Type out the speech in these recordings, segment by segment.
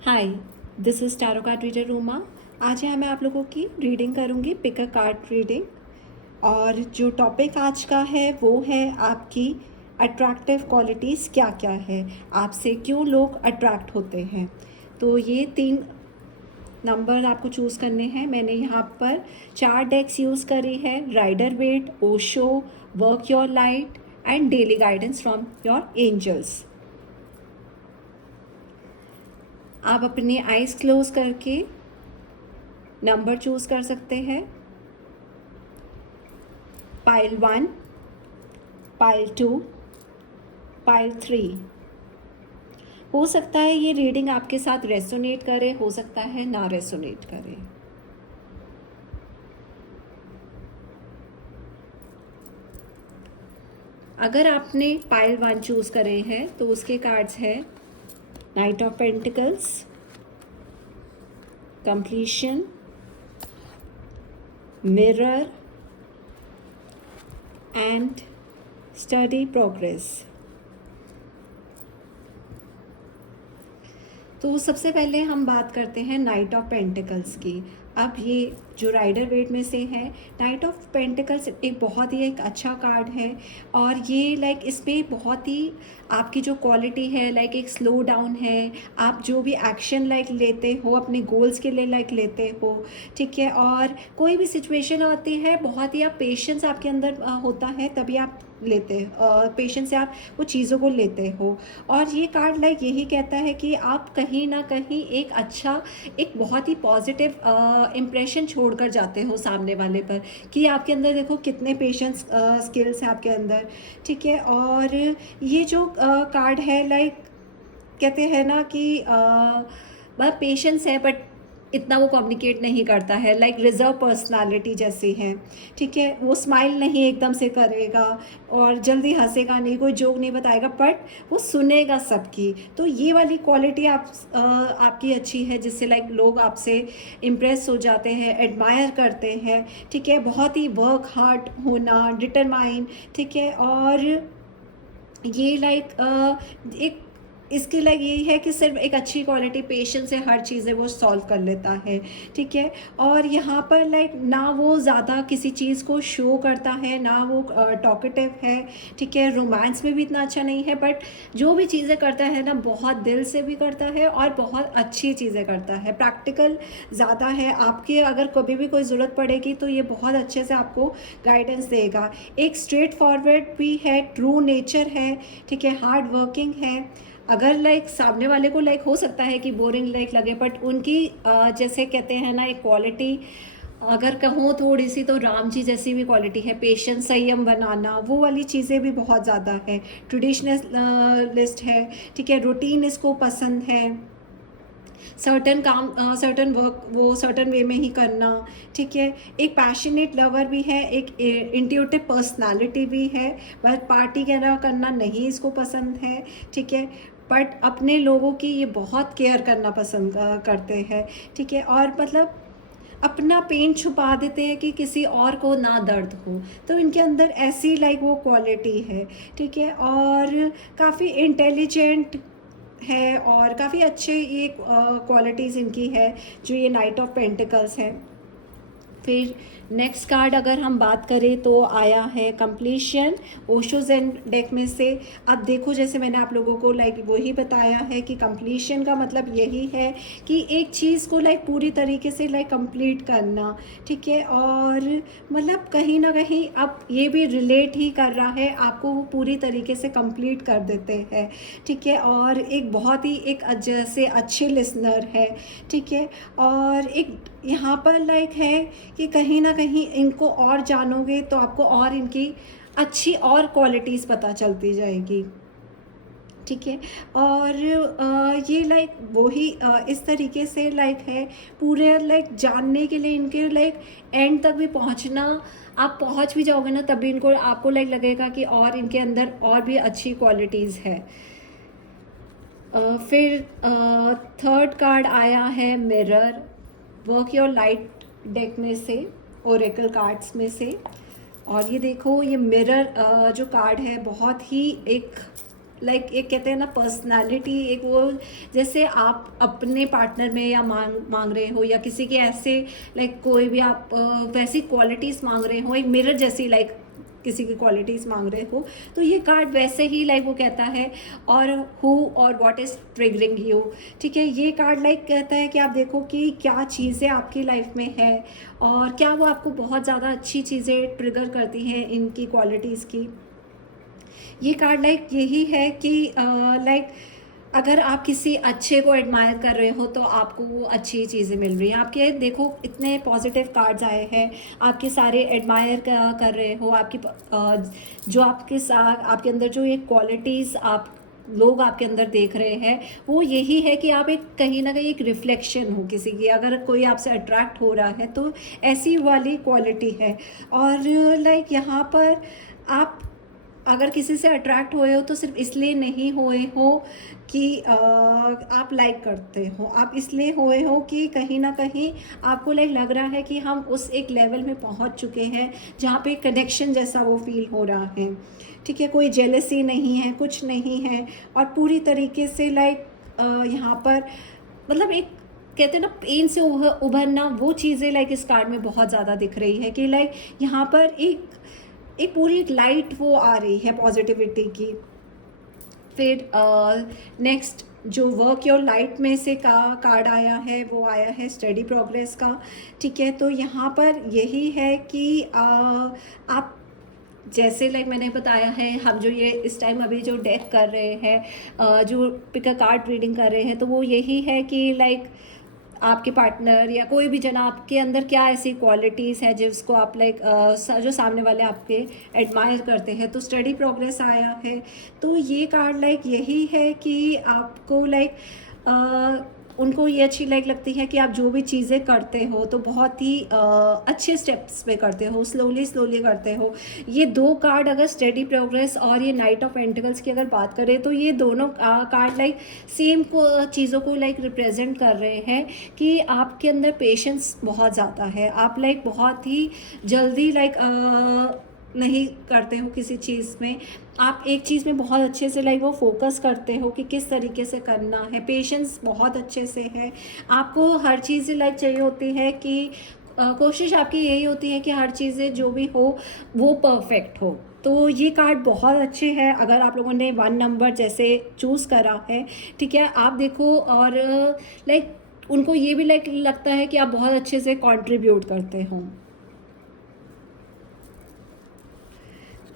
Hi, this is tarot card reader Ruma. आज यहाँ मैं आप लोगों की रीडिंग करूँगी, पिक अ कार्ड रीडिंग। और जो टॉपिक आज का है वो है आपकी अट्रैक्टिव क्वालिटीज़ क्या क्या है, आपसे क्यों लोग अट्रैक्ट होते हैं। तो ये 3 नंबर आपको चूज़ करने हैं। मैंने यहाँ पर 4 डेक्स यूज़ करी है, Rider Waite, Osho, work your light and daily guidance from your angels. आप अपनी आइज़ क्लोज करके नंबर चूज़ कर सकते हैं। Pile 1, pile 2, pile 3। हो सकता है ये रीडिंग आपके साथ रेसोनेट करे, हो सकता है ना रेसोनेट करे। अगर आपने पाइल 1 चूज़ करे हैं तो उसके कार्ड्स हैं night of pentacles, completion, mirror and study progress. तो सबसे पहले हम बात करते हैं नाइट ऑफ पेंटिकल्स की। अब ये जो राइडर वेट में से है, नाइट ऑफ पेंटिकल्स एक बहुत ही एक अच्छा कार्ड है। और ये लाइक इस पर बहुत ही आपकी जो क्वालिटी है लाइक एक स्लो डाउन है। आप जो भी एक्शन लाइक लेते हो अपने गोल्स के लिए लाइक लेते हो, ठीक है। और कोई भी सिचुएशन आती है, बहुत ही आप पेशेंस आपके अंदर होता है, तभी आप लेते पेशेंस से आप वो चीज़ों को लेते हो। और ये कार्ड लाइक यही कहता है कि आप कहीं ना कहीं एक अच्छा, एक बहुत ही पॉजिटिव इम्प्रेशन छोड़कर जाते हो सामने वाले पर, कि आपके अंदर देखो कितने पेशेंस स्किल्स हैं आपके अंदर, ठीक है। और ये जो कार्ड है लाइक कहते हैं ना कि वह पेशेंस है बट इतना वो कम्युनिकेट नहीं करता है, लाइक रिजर्व पर्सनालिटी जैसी है, ठीक है। वो स्माइल नहीं एकदम से करेगा और जल्दी हंसेगा नहीं, कोई जोक नहीं बताएगा, बट वो सुनेगा सबकी। तो ये वाली क्वालिटी आपकी अच्छी है, जिससे लाइक लोग आपसे इम्प्रेस हो जाते हैं, एडमायर करते हैं, ठीक है। बहुत ही वर्क हार्ड होना, डिटरमाइन, ठीक है। और ये लाइक एक इसके लाइक यही है कि सिर्फ एक अच्छी क्वालिटी पेशेंस से हर चीज़ें वो सॉल्व कर लेता है, ठीक है। और यहाँ पर लाइक ना वो ज़्यादा किसी चीज़ को शो करता है, ना वो टॉकेटिव है, ठीक है। रोमांस में भी इतना अच्छा नहीं है, बट जो भी चीज़ें करता है ना बहुत दिल से भी करता है और बहुत अच्छी चीज़ें करता है। प्रैक्टिकल ज़्यादा है, आपकी अगर कभी भी कोई ज़रूरत पड़ेगी तो ये बहुत अच्छे से आपको गाइडेंस देगा। एक स्ट्रेट फॉरवर्ड भी है, ट्रू नेचर है, ठीक है, हार्ड वर्किंग है। अगर लाइक सामने वाले को लाइक हो सकता है कि बोरिंग लाइक लगे, बट उनकी जैसे कहते हैं ना एक क्वालिटी अगर कहूँ थोड़ी सी, तो राम जी जैसी भी क्वालिटी है, पेशेंस, संयम बनाना, वो वाली चीज़ें भी बहुत ज़्यादा है। ट्रेडिशनलिस्ट है, ठीक है, रूटीन इसको पसंद है, सर्टन काम सर्टन वर्क वो सर्टन वे में ही करना, ठीक है। एक पैशनेट लवर भी है, एक इंट्यूटिव पर्सनालिटी भी है, बट पार्टी करना नहीं इसको पसंद है, ठीक है। बट अपने लोगों की ये बहुत केयर करना पसंद करते हैं, ठीक है। और मतलब अपना पेन छुपा देते हैं कि किसी और को ना दर्द हो। तो इनके अंदर ऐसी लाइक वो क्वालिटी है, ठीक है। और काफ़ी इंटेलिजेंट है और काफ़ी अच्छे ये क्वालिटीज़ इनकी है, जो ये नाइट ऑफ पेंटिकल्स है। फिर नेक्स्ट कार्ड अगर हम बात करें तो आया है कंप्लीशन, ओशो ज़ेन डेक में से। अब देखो जैसे मैंने आप लोगों को लाइक वही बताया है कि कंप्लीशन का मतलब यही है कि एक चीज़ को लाइक पूरी तरीके से लाइक कंप्लीट करना, ठीक है। और मतलब कहीं ना कहीं अब ये भी रिलेट ही कर रहा है आपको, वो पूरी तरीके से कंप्लीट कर देते हैं, ठीक है। और एक बहुत ही एक जैसे अच्छे लिसनर है, ठीक है। और एक यहाँ पर लाइक है कि कहीं ना कहीं इनको और जानोगे तो आपको और इनकी अच्छी और क्वालिटीज़ पता चलती जाएगी, ठीक है। और ये लाइक वही इस तरीके से लाइक है, पूरे लाइक जानने के लिए इनके लाइक एंड तक भी पहुंचना, आप पहुंच भी जाओगे ना तभी इनको आपको लाइक लगेगा कि और इनके अंदर और भी अच्छी क्वालिटीज़ है। फिर थर्ड कार्ड आया है mirror, work your light deck में से, ओरेकल कार्ड्स में से। और ये देखो ये मिरर जो कार्ड है बहुत ही एक लाइक एक कहते हैं ना पर्सनालिटी, एक वो जैसे आप अपने पार्टनर में या मांग रहे हो, या किसी के ऐसे लाइक कोई भी आप वैसी क्वालिटीज़ मांग रहे हो, एक मिरर जैसी लाइक किसी की क्वालिटीज़ मांग रहे हो, तो ये कार्ड वैसे ही लाइक वो कहता है। और हु और व्हाट इज़ ट्रिगरिंग यू, ठीक है, ये कार्ड लाइक कहता है कि आप देखो कि क्या चीज़ें आपकी लाइफ में है और क्या वो आपको बहुत ज़्यादा अच्छी चीज़ें ट्रिगर करती हैं इनकी क्वालिटीज़ की। ये कार्ड लाइक यही है कि लाइक अगर आप किसी अच्छे को एडमायर कर रहे हो तो आपको वो अच्छी चीज़ें मिल रही हैं। आपके देखो इतने पॉजिटिव कार्ड्स आए हैं, आपके सारे एडमायर कर रहे हो, आपकी जो आपके साथ आपके अंदर जो ये क्वालिटीज़ आप लोग आपके अंदर देख रहे हैं वो यही है कि आप एक कहीं ना कहीं एक रिफ्लेक्शन हो किसी की। अगर कोई आपसे अट्रैक्ट हो रहा है तो ऐसी वाली क्वालिटी है। और लाइक यहाँ पर आप अगर किसी से अट्रैक्ट हुए हो तो सिर्फ इसलिए नहीं हुए हो कि आप लाइक करते हो, आप इसलिए हुए हो कि कहीं ना कहीं आपको लाइक लग रहा है कि हम उस एक लेवल में पहुंच चुके हैं जहाँ पे कनेक्शन जैसा वो फील हो रहा है, ठीक है, कोई जेलसी नहीं है, कुछ नहीं है। और पूरी तरीके से लाइक यहाँ पर मतलब एक कहते हैं ना पेन से उभरना, वो चीज़ें लाइक इस कार्ड में बहुत ज़्यादा दिख रही है कि लाइक यहाँ पर एक पूरी एक लाइट वो आ रही है पॉजिटिविटी की। फिर नेक्स्ट जो वर्क योर लाइट में से का कार्ड आया है वो आया है स्टडी प्रोग्रेस का, ठीक है। तो यहाँ पर यही है कि आप जैसे लाइक मैंने बताया है, हम जो ये इस टाइम अभी जो डेक कर रहे हैं, जो पिक अ कार्ड रीडिंग कर रहे हैं, तो वो यही है कि लाइक आपके पार्टनर या कोई भी जना आपके अंदर क्या ऐसी क्वालिटीज़ है जिसको आप लाइक जो सामने वाले आपके एडमायर करते हैं। तो स्टडी प्रोग्रेस आया है, तो ये कार्ड लाइक यही है कि आपको लाइक उनको ये अच्छी लाइक लगती है कि आप जो भी चीज़ें करते हो तो बहुत ही अच्छे स्टेप्स पे करते हो, स्लोली स्लोली करते हो। ये दो कार्ड अगर स्टडी प्रोग्रेस और ये नाइट ऑफ पेंटिकल्स की अगर बात करें तो ये दोनों कार्ड लाइक सेम चीज़ों को लाइक रिप्रेजेंट कर रहे हैं कि आपके अंदर पेशेंस बहुत ज़्यादा है, आप लाइक बहुत ही जल्दी लाइक नहीं करते हो किसी चीज़ में, आप एक चीज़ में बहुत अच्छे से लाइक वो फोकस करते हो कि किस तरीके से करना है, पेशेंस बहुत अच्छे से है। आपको हर चीज़ लाइक चाहिए होती है कि कोशिश आपकी यही होती है कि हर चीज़ें जो भी हो वो परफेक्ट हो। तो ये कार्ड बहुत अच्छे हैं अगर आप लोगों ने 1 नंबर जैसे चूज़ करा है, ठीक है। आप देखो और लाइक उनको ये भी लाइक लगता है कि आप बहुत अच्छे से कंट्रीब्यूट करते हो।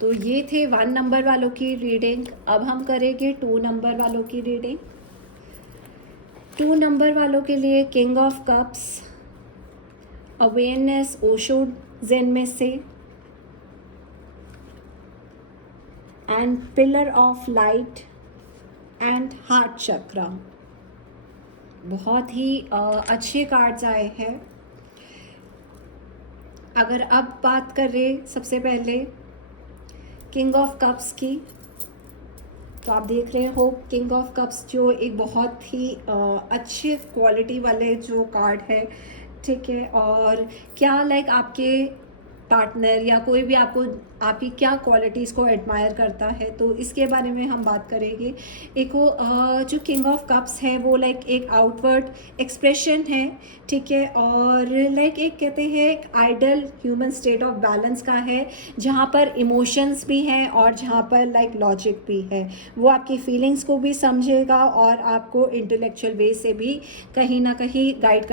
तो ये थे 1 नंबर वालों की रीडिंग। अब हम करेंगे 2 नंबर वालों की रीडिंग। 2 नंबर वालों के लिए king of cups, awareness Osho zen में से, and pillar of light and heart chakra. बहुत ही अच्छे कार्ड्स आए हैं। अगर अब बात करें सबसे पहले किंग ऑफ कप्स की, तो आप देख रहे हो किंग ऑफ कप्स जो एक बहुत ही अच्छे क्वालिटी वाले जो कार्ड है, ठीक है। और क्या लाइक आपके पार्टनर या कोई भी आपको आपकी क्या क्वालिटीज़ को एडमायर करता है, तो इसके बारे में हम बात करेंगे। एक वो जो किंग ऑफ कप्स है वो लाइक एक आउटवर्ड एक्सप्रेशन है, ठीक है। और लाइक एक कहते हैं एक ideal human state of balance का है, जहाँ पर इमोशंस भी हैं और जहाँ पर लाइक लॉजिक भी है। वो आपकी फीलिंग्स को भी समझेगा और आपको इंटेलेक्चुअल वे से भी कहीं ना कहीं गाइड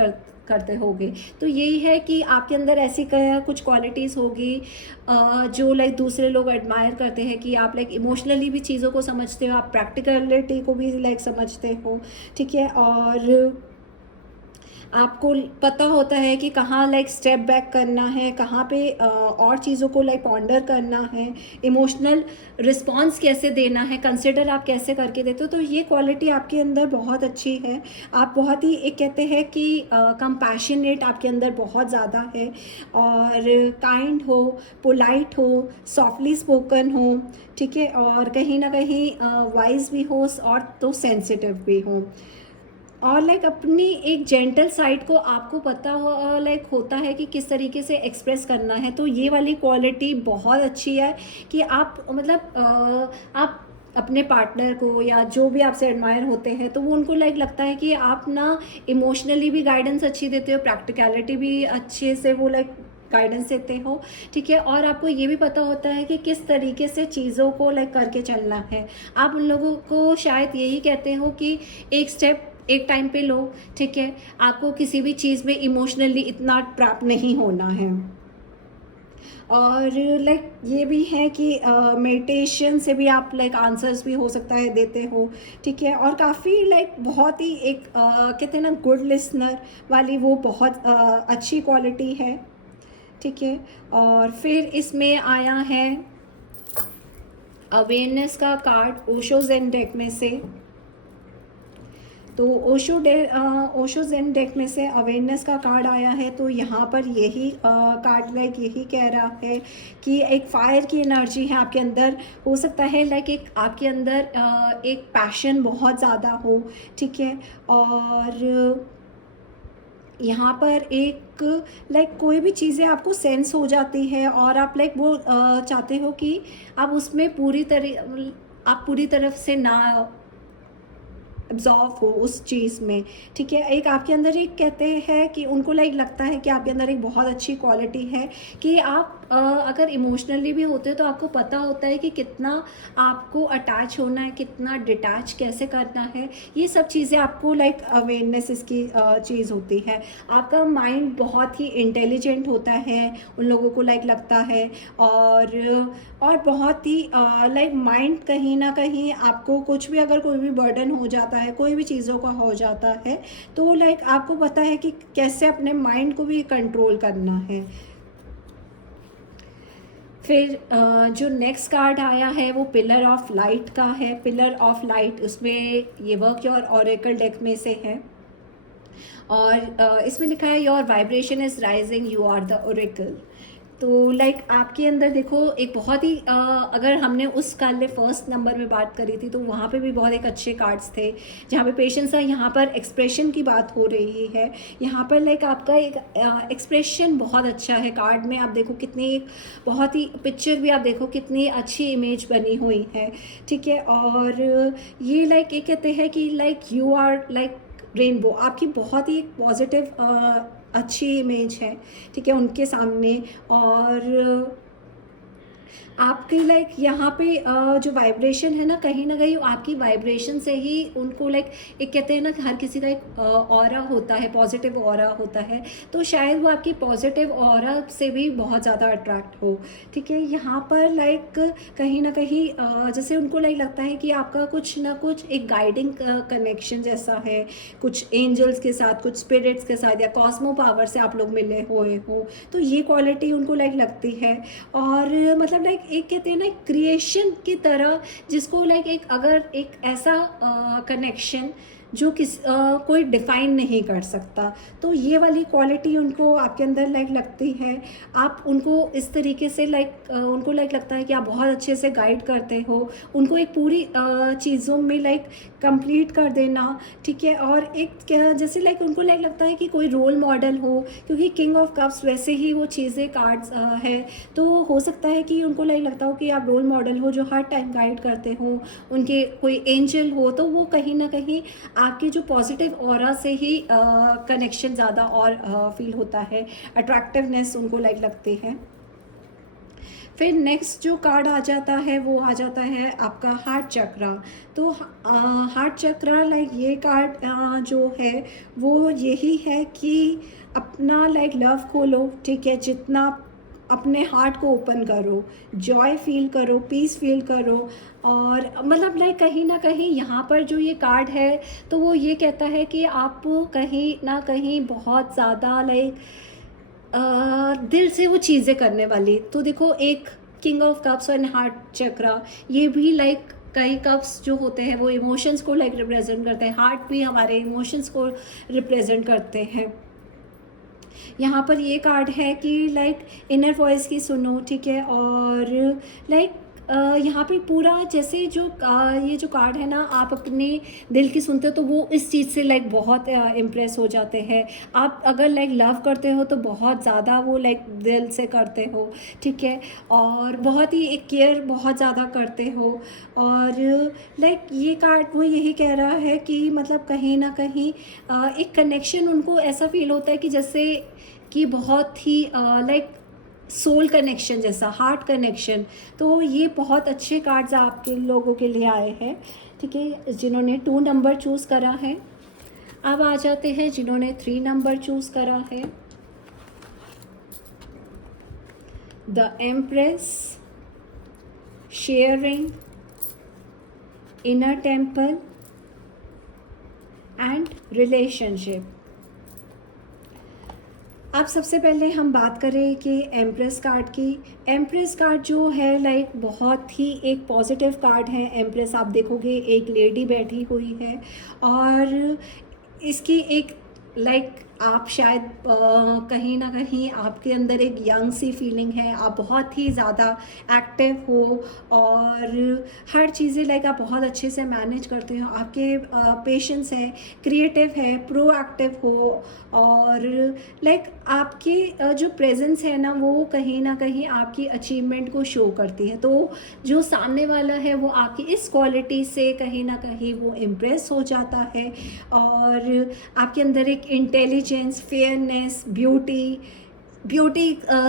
करते होगे। तो यही है कि आपके अंदर ऐसी कुछ क्वालिटीज़ होगी जो लाइक दूसरे लोग एडमायर करते हैं कि आप लाइक इमोशनली भी चीज़ों को समझते हो, आप प्रैक्टिकलिटी को भी लाइक समझते हो, ठीक है। और आपको पता होता है कि कहाँ लाइक स्टेप बैक करना है, कहाँ पे और चीज़ों को लाइक पॉन्डर करना है, इमोशनल रिस्पॉन्स कैसे देना है, कंसिडर आप कैसे करके देते हो। तो ये क्वालिटी आपके अंदर बहुत अच्छी है। आप बहुत ही एक कहते हैं कि कंपैशनेट आपके अंदर बहुत ज़्यादा है, और काइंड हो, पोलाइट हो, सॉफ्टली स्पोकन हो, ठीक है। और कहीं ना कहीं वाइज भी हो और तो सेंसिटिव भी हो, और लाइक अपनी एक जेंटल साइड को आपको पता हो लाइक होता है कि किस तरीके से एक्सप्रेस करना है। तो ये वाली क्वालिटी बहुत अच्छी है कि आप मतलब आप अपने पार्टनर को या जो भी आपसे एडमायर होते हैं, तो वो उनको लाइक लगता है कि आप ना इमोशनली भी गाइडेंस अच्छी देते हो, प्रैक्टिकलिटी भी अच्छे से वो लाइक गाइडेंस देते हो, ठीक है। और आपको ये भी पता होता है कि किस तरीके से चीज़ों को लाइक करके चलना है। आप उन लोगों को शायद यही कहते हो कि एक स्टेप एक टाइम पे लो, ठीक है। आपको किसी भी चीज़ में इमोशनली इतना ट्रैप नहीं होना है। और लाइक ये भी है कि मेडिटेशन से भी आप लाइक आंसर्स भी हो सकता है देते हो, ठीक है। और काफ़ी लाइक बहुत ही एक कहते हैं ना गुड लिसनर वाली वो बहुत अच्छी क्वालिटी है, ठीक है। और फिर इसमें आया है अवेयरनेस का कार्ड ओशो ज़ेन डेक में से। तो ओशो ज़ेन डेक में से अवेयरनेस का कार्ड आया है। तो यहाँ पर यही कार्ड लाइक यही कह रहा है कि एक फायर की एनर्जी है आपके अंदर, हो सकता है लाइक एक आपके अंदर एक पैशन बहुत ज़्यादा हो, ठीक है। और यहाँ पर एक लाइक कोई भी चीज़ें आपको सेंस हो जाती है और आप लाइक वो चाहते हो कि आप उसमें आप पूरी तरफ से ना एब्जॉर्व हो उस चीज़ में, ठीक है। एक आपके अंदर एक कहते हैं कि उनको लाइक लगता है कि आपके अंदर एक बहुत अच्छी क्वालिटी है कि आप अगर इमोशनली भी होते हो तो आपको पता होता है कि कितना आपको अटैच होना है, कितना डिटैच कैसे करना है। ये सब चीज़ें आपको लाइक अवेयरनेस इसकी चीज़ होती है। आपका माइंड बहुत ही इंटेलिजेंट होता है, उन लोगों को लाइक लगता है। और बहुत ही लाइक माइंड कहीं ना कहीं आपको कुछ भी अगर कोई भी बर्डन हो जाता है, कोई भी चीज़ों का हो जाता है, तो लाइक आपको पता है कि कैसे अपने माइंड को भी कंट्रोल करना है। फिर जो नेक्स्ट कार्ड आया है वो पिलर ऑफ लाइट का है। पिलर ऑफ लाइट उसमें ये वर्क योर ऑरेकल डेक में से है। और इसमें लिखा है your vibration is rising, you are the oracle. तो लाइक आपके अंदर देखो एक बहुत ही अगर हमने उस कल में फर्स्ट नंबर में बात करी थी तो वहाँ पे भी बहुत एक अच्छे कार्ड्स थे जहाँ पे पेशेंस है। यहाँ पर एक्सप्रेशन की बात हो रही है। यहाँ पर लाइक आपका एक एक्सप्रेशन बहुत अच्छा है। कार्ड में आप देखो कितनी एक बहुत ही पिक्चर भी आप देखो कितनी अच्छी इमेज बनी हुई है, ठीक है। और ये लाइक ये कहते हैं कि like you are like rainbow. आपकी बहुत ही एक पॉजिटिव अच्छी इमेज है, ठीक है, उनके सामने। और आपकी लाइक यहाँ पे जो वाइब्रेशन है ना कहीं आपकी वाइब्रेशन से ही उनको लाइक एक कहते हैं ना कि हर किसी का एक ऑरा होता है, पॉजिटिव ऑरा होता है। तो शायद वो आपकी पॉजिटिव ऑरा से भी बहुत ज़्यादा अट्रैक्ट हो, ठीक है। यहाँ पर लाइक कहीं ना कहीं जैसे उनको लाइक लगता है कि आपका कुछ ना कुछ एक गाइडिंग कनेक्शन जैसा है, कुछ एंजल्स के साथ, कुछ स्पिरिट्स के साथ, या कॉस्मो पावर से आप लोग मिले हुए हो। तो ये क्वालिटी उनको लाइक लगती है। और मतलब लाइक एक कहते हैं ना क्रिएशन की तरह, जिसको लाइक एक अगर एक ऐसा कनेक्शन जो कोई डिफ़ाइन नहीं कर सकता, तो ये वाली क्वालिटी उनको आपके अंदर लाइक लगती है। आप उनको इस तरीके से लाइक उनको लाइक लगता है कि आप बहुत अच्छे से गाइड करते हो उनको एक पूरी चीज़ों में लाइक कंप्लीट कर देना, ठीक है। और एक जैसे लाइक उनको लाइक लगता है कि कोई रोल मॉडल हो, क्योंकि किंग ऑफ कप्स वैसे ही वो चीज़ें कार्ड्स है। तो हो सकता है कि उनको लाइक लगता हो कि आप रोल मॉडल हो जो हर टाइम गाइड करते हो, उनके कोई एंजल हो, तो वो कहीं ना कहीं आपके जो पॉजिटिव ऑरा से ही कनेक्शन ज़्यादा और फील होता है, अट्रैक्टिवनेस उनको लाइक लगती है। फिर नेक्स्ट जो कार्ड आ जाता है वो आ जाता है आपका हार्ट चक्रा। तो हार्ट चक्रा लाइक ये कार्ड जो है वो यही है कि अपना लाइक लव खोलो, ठीक है। जितना अपने हार्ट को ओपन करो, जॉय फील करो, पीस फील करो। और मतलब लाइक कहीं ना कहीं यहाँ पर जो ये कार्ड है तो वो ये कहता है कि आप कहीं ना कहीं बहुत ज़्यादा लाइक दिल से वो चीज़ें करने वाली। तो देखो एक king of cups and heart chakra, ये भी लाइक कई कप्स जो होते हैं वो इमोशंस को लाइक रिप्रेजेंट करते हैं, हार्ट भी हमारे इमोशंस को रिप्रेजेंट करते हैं। यहाँ पर ये कार्ड है कि लाइक इनर वॉइस की सुनो, ठीक है। और लाइक यहाँ पे पूरा जैसे जो ये जो कार्ड है ना, आप अपने दिल की सुनते हो तो वो इस चीज़ से लाइक बहुत इम्प्रेस हो जाते हैं। आप अगर लाइक लव करते हो तो बहुत ज़्यादा वो लाइक दिल से करते हो, ठीक है, और बहुत ही एक केयर बहुत ज़्यादा करते हो। और लाइक ये कार्ड वो यही कह रहा है कि मतलब कहीं ना कहीं एक कनेक्शन उनको ऐसा फील होता है कि जैसे कि बहुत ही लाइक सोल कनेक्शन जैसा, हार्ट कनेक्शन। तो ये बहुत अच्छे कार्ड्स आपके लोगों के लिए आए हैं, ठीक है, जिन्होंने 2 नंबर चूज़ करा है। अब आ जाते हैं जिन्होंने 3 नंबर चूज़ करा है। The empress, sharing, inner temple and relationship. अब सबसे पहले हम बात करें कि एम्प्रेस कार्ड की। एम्प्रेस कार्ड जो है लाइक बहुत ही एक पॉजिटिव कार्ड है। एम्प्रेस आप देखोगे एक लेडी बैठी हुई है और इसकी एक लाइक आप शायद कहीं ना कहीं आपके अंदर एक यंग सी फीलिंग है, आप बहुत ही ज़्यादा एक्टिव हो और हर चीज़ें लाइक आप बहुत अच्छे से मैनेज करते हो, आपके पेशेंस है, क्रिएटिव है, प्रोएक्टिव हो और लाइक आपकी जो प्रेजेंस है ना वो कहीं ना कहीं आपकी अचीवमेंट को शो करती है। तो जो सामने वाला है वो आपकी इस क्वालिटी से कहीं ना कहीं वो इम्प्रेस हो जाता है और आपके अंदर एक इंटेलिजेंस, फेयरनेस, ब्यूटी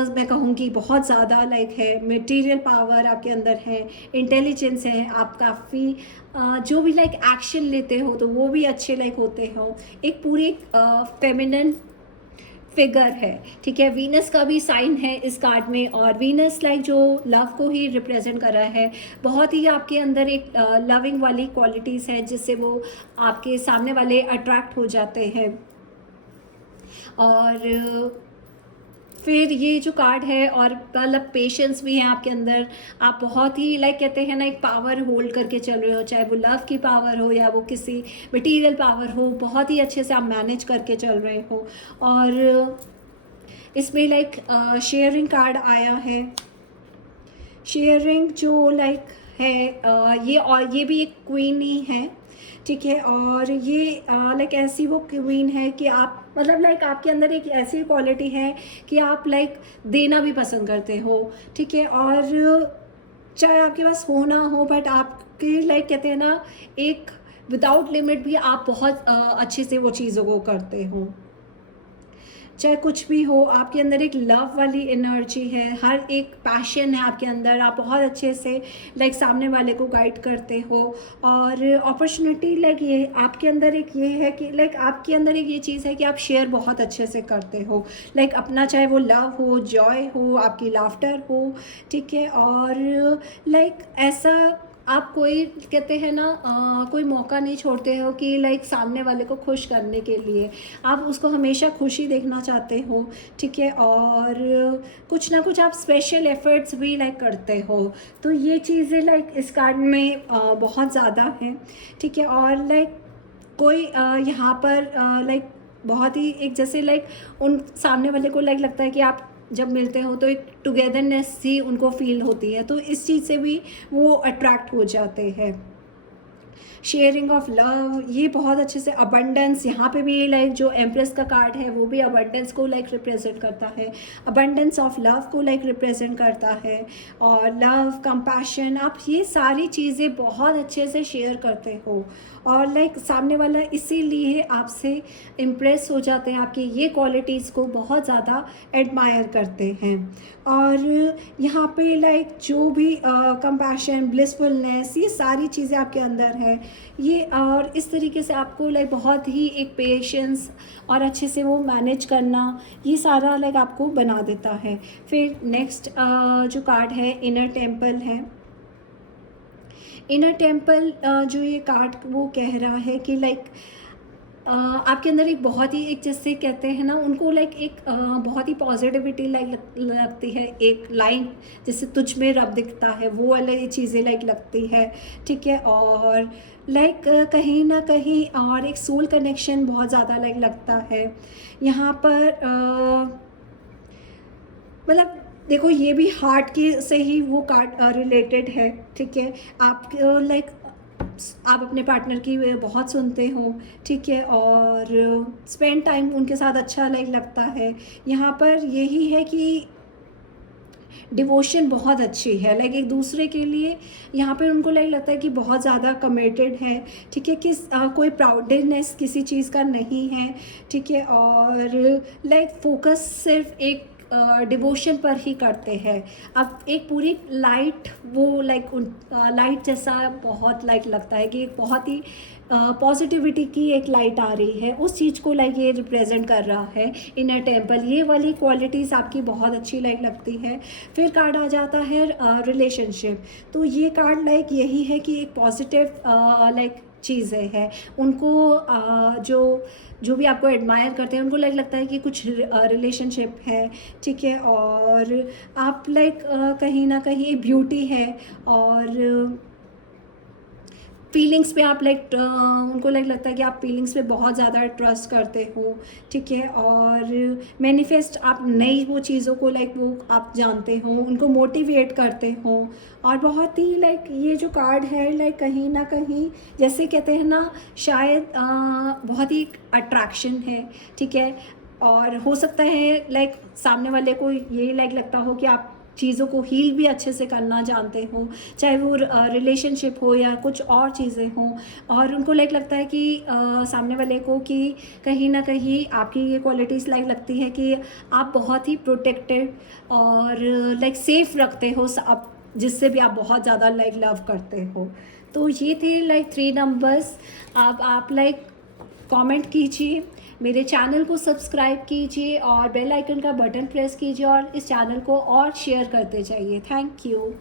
मैं कहूँगी बहुत ज़्यादा लाइक है, मटेरियल पावर आपके अंदर है, इंटेलिजेंस है, आप काफ़ी जो भी लाइक एक्शन लेते हो तो वो भी अच्छे लाइक होते हो, एक पूरी फेमिनिन फिगर है, ठीक है। वीनस का भी साइन है इस कार्ड में और वीनस लाइक जो लव को ही रिप्रेजेंट कर रहा है। बहुत ही आपके अंदर एक लविंग वाली क्वालिटीज़ है जिससे वो आपके सामने वाले अट्रैक्ट हो जाते हैं। और फिर ये जो कार्ड है और मतलब पेशेंस भी है आपके अंदर, आप बहुत ही लाइक कहते हैं ना एक पावर होल्ड करके चल रहे हो, चाहे वो लव की पावर हो या वो किसी मटेरियल पावर हो, बहुत ही अच्छे से आप मैनेज करके चल रहे हो। और इसमें लाइक शेयरिंग कार्ड आया है। शेयरिंग जो लाइक है ये, और ये भी एक क्वीन ही है, ठीक है, और ये लाइक ऐसी वो क्वीन है कि आप मतलब लाइक आपके अंदर एक ऐसी क्वालिटी है कि आप लाइक देना भी पसंद करते हो, ठीक है, और चाहे आपके पास हो ना हो बट आपके लाइक कहते हैं ना एक विदाउट लिमिट भी आप बहुत अच्छे से वो चीज़ों को करते हो। चाहे कुछ भी हो, आपके अंदर एक लव वाली एनर्जी है, हर एक पैशन है आपके अंदर, आप बहुत अच्छे से लाइक सामने वाले को गाइड करते हो। और अपॉर्चुनिटी लाइक ये आपके अंदर एक ये है कि लाइक आपके अंदर एक ये चीज़ है कि आप शेयर बहुत अच्छे से करते हो, लाइक अपना चाहे वो लव हो, जॉय हो, आपकी लाफ्टर हो, ठीक है, और लाइक ऐसा आप कोई कहते हैं ना कोई मौका नहीं छोड़ते हो कि लाइक सामने वाले को खुश करने के लिए, आप उसको हमेशा खुशी देखना चाहते हो, ठीक है, और कुछ ना कुछ आप स्पेशल एफर्ट्स भी लाइक करते हो। तो ये चीज़ें लाइक इस कार्ड में बहुत ज़्यादा हैं, ठीक है। और लाइक कोई यहाँ पर लाइक बहुत ही एक जैसे लाइक उन सामने वाले को लाइक लगता है कि आप जब मिलते हो तो एक टुगेदरनेस ही उनको फील होती है, तो इस चीज़ से भी वो अट्रैक्ट हो जाते हैं। शेयरिंग ऑफ लव, ये बहुत अच्छे से अबंडेंस, यहाँ पे भी लाइक जो एम्प्रेस का कार्ड है वो भी अबंडेंस को लाइक रिप्रेजेंट करता है, अबंडेंस ऑफ लव को लाइक रिप्रेजेंट करता है। और लव, कंपैशन, आप ये सारी चीज़ें बहुत अच्छे से शेयर करते हो और लाइक सामने वाला इसीलिए आपसे इम्प्रेस हो जाते हैं, आपकी ये क्वालिटीज़ को बहुत ज़्यादा एडमायर करते हैं। और यहाँ पे लाइक जो भी कंपैशन, ब्लिसफुलनेस, ये सारी चीज़ें आपके अंदर है ये, और इस तरीके से आपको लाइक बहुत ही एक पेशेंस और अच्छे से वो मैनेज करना, ये सारा लाइक आपको बना देता है। फिर नेक्स्ट जो कार्ड है इनर टेम्पल है। इनर टेम्पल जो ये कार्ड वो कह रहा है कि लाइक आपके अंदर एक बहुत ही एक जैसे कहते हैं ना उनको लाइक एक बहुत ही पॉजिटिविटी लाइक लगती है, एक लाइन जैसे तुझ में रब दिखता है वो वाला ये चीज़ें लाइक लगती है, ठीक है। और लाइक कहीं ना कहीं और एक सोल कनेक्शन बहुत ज़्यादा लाइक लगता है यहाँ पर मतलब देखो ये भी हार्ट के से ही वो कार्ड रिलेटेड है, ठीक है। आप लाइक आप अपने पार्टनर की बहुत सुनते हो, ठीक है, और स्पेंड टाइम उनके साथ अच्छा लाइक लगता है। यहाँ पर यही है कि डिवोशन बहुत अच्छी है, लाइक एक दूसरे के लिए यहाँ पर उनको लाइक लगता है कि बहुत ज़्यादा कमिटेड है, ठीक है, कि कोई प्राउडनेस किसी चीज़ का नहीं है, ठीक है, और लाइक फोकस सिर्फ एक डिवोशन पर ही करते हैं। अब एक पूरी लाइट वो लाइक लाइट जैसा बहुत लाइक लगता है कि एक बहुत ही पॉजिटिविटी की एक लाइट आ रही है, उस चीज़ को लाइक ये रिप्रेजेंट कर रहा है इन अ टेम्पल। ये वाली क्वालिटीज़ आपकी बहुत अच्छी लाइक लगती है। फिर कार्ड आ जाता है रिलेशनशिप। तो ये कार्ड लाइक यही है कि एक पॉजिटिव लाइक चीज़ें हैं उनको, जो भी आपको एडमायर करते हैं उनको लाइक लगता है कि कुछ रिलेशनशिप है, ठीक है, और आप लाइक कहीं ना कहीं ब्यूटी है, और फीलिंग्स पे आप लाइक उनको लाइक लगता है कि आप फीलिंग्स पे बहुत ज़्यादा ट्रस्ट करते हो, ठीक है, और मैनिफेस्ट आप नई वो चीज़ों को लाइक वो आप जानते हो, उनको मोटिवेट करते हो। और बहुत ही लाइक ये जो कार्ड है लाइक कहीं ना कहीं जैसे कहते हैं ना, शायद बहुत ही अट्रैक्शन है, ठीक है, और हो सकता है लाइक सामने वाले को यही लाइक लगता हो कि आप चीज़ों को हील भी अच्छे से करना जानते हो, चाहे वो रिलेशनशिप हो या कुछ और चीज़ें हों, और उनको लाइक लगता है कि सामने वाले को कि कहीं ना कहीं आपकी ये क्वालिटीज़ लाइक लगती है कि आप बहुत ही प्रोटेक्टेड और लाइक सेफ रखते हो आप, जिससे भी आप बहुत ज़्यादा लाइक लव करते हो। तो ये थे लाइक 3 नंबर्स। अब आप लाइक कमेंट कीजिए, मेरे चैनल को सब्सक्राइब कीजिए और बेल आइकन का बटन प्रेस कीजिए और इस चैनल को और शेयर करते जाइए। Thank you.